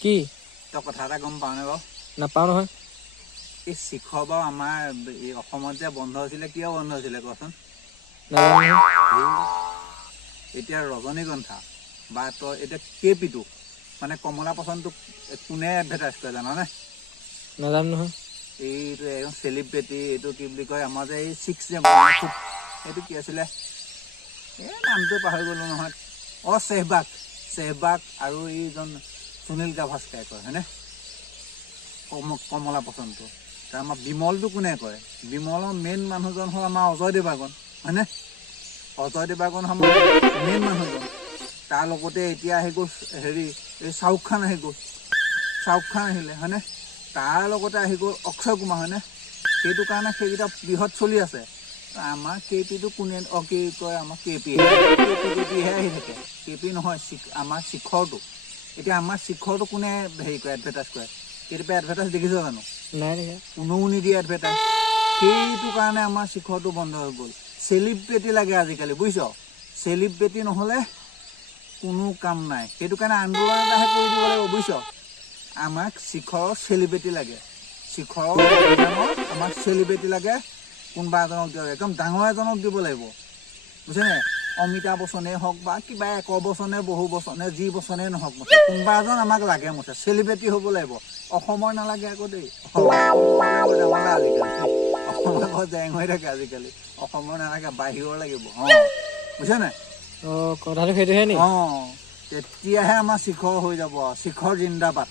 কি তই কথা এটা গম পাও নে বাৰু নাপাওঁ নহয় এই শিখৰ বাৰু আমাৰ এই অসমত যে বন্ধ হৈছিলে কিয় বন্ধ হৈছিলে কচোন এতিয়া ৰজনীগন্ধা বা তই এতিয়া কেপিটো মানে কমলা পচন্দটোক কোনে এডভাৰটাইজ কৰে জাননে নাজানো নহয় এইটো একদম চেলিব্ৰিটি এইটো কি বুলি কয় আমাৰ যে এই চিক্স যে এইটো কি আছিলে এই নামটো পাহৰি গ'লো নহয় চেহবাগ আৰু এইজন সুনীল গাভাস্কাৰে কয় হয়নে কমলা পচন্দটো তাৰ আমাৰ বিমলটো কোনে কয় বিমলৰ মেইন মানুহজন হ'ল আমাৰ অজয় দেৱাগন হয়নে অজয় দেৱাগন আমাৰ মেইন মানুহজন তাৰ লগতে এতিয়া আহি গ'ল হেৰি এই শ্বাহৰুখ খান আহিলে হয়নে তাৰ লগতে আহি গ'ল অক্ষয় কুমাৰ হয়নে সেইটো কাৰণে সেইকেইটা বৃহৎ চলি আছে আমাৰ কেপিটো কোনে কি কয় আমাৰ কেপিহে আহি থাকে কেপি নহয় আমাৰ শিখৰটো এতিয়া আমাৰ শিখৰটো কোনে হেৰি কৰে এডভাৰটাইজ কৰে কেতিয়াবা এডভাৰটাইজ দেখিছ জানো নাই দেখা কোনেও নিদিয়ে এডভাৰটাইজ সেইটো কাৰণে আমাৰ শিখৰটো বন্ধ হৈ গ'ল চেলিব্ৰিটি লাগে আজিকালি বুজিছ চেলিব্ৰিটি নহ'লে কোনো কাম নাই সেইটো কাৰণে আন্দোলন এটাহে কৰি দিব লাগিব বুজিছ আমাক শিখৰৰ চেলিব্ৰিটি লাগে শিখৰৰ আমাক চেলিব্ৰিটি লাগে কোনোবা এজনক দিব লাগে একদম ডাঙৰ এজনক দিব লাগিব বুজিছেনে অমিতাভ বচ্চনেই হওক বা কিবা এক বচনে বহু বচনে যি বচনেই নহওক মুঠে কোনোবা এজন আমাক লাগে মুঠে চেলিব্ৰিটি হ'ব লাগিব অসমৰ নালাগে আকৌ দেই অসমৰ ঘৰত জেং হৈ থাকে আজিকালি অসমৰ নালাগে বাহিৰৰ লাগিব বুজিছে নাই কথাটো সেইটোহে নি তেতিয়াহে আমাৰ শিখৰ হৈ যাব শিখৰ জিন্দাবাদ